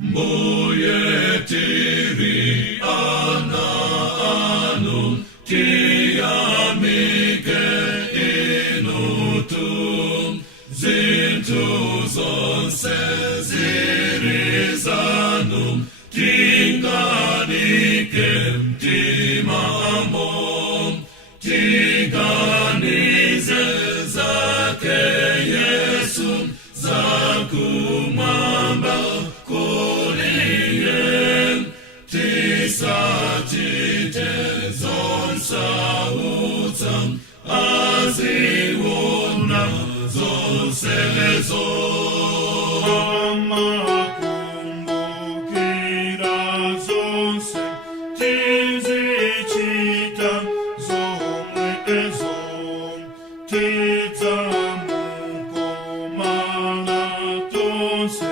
Moje tiri ana anum tiamike inutum zintu zirizanum tinganikem timamom tinganize zake Yesum zakumamba kuliyem tisatite zonsahutam aziwona zonselezom kumbukira zonse tizicita zomwe ezom tidzamukomana tonse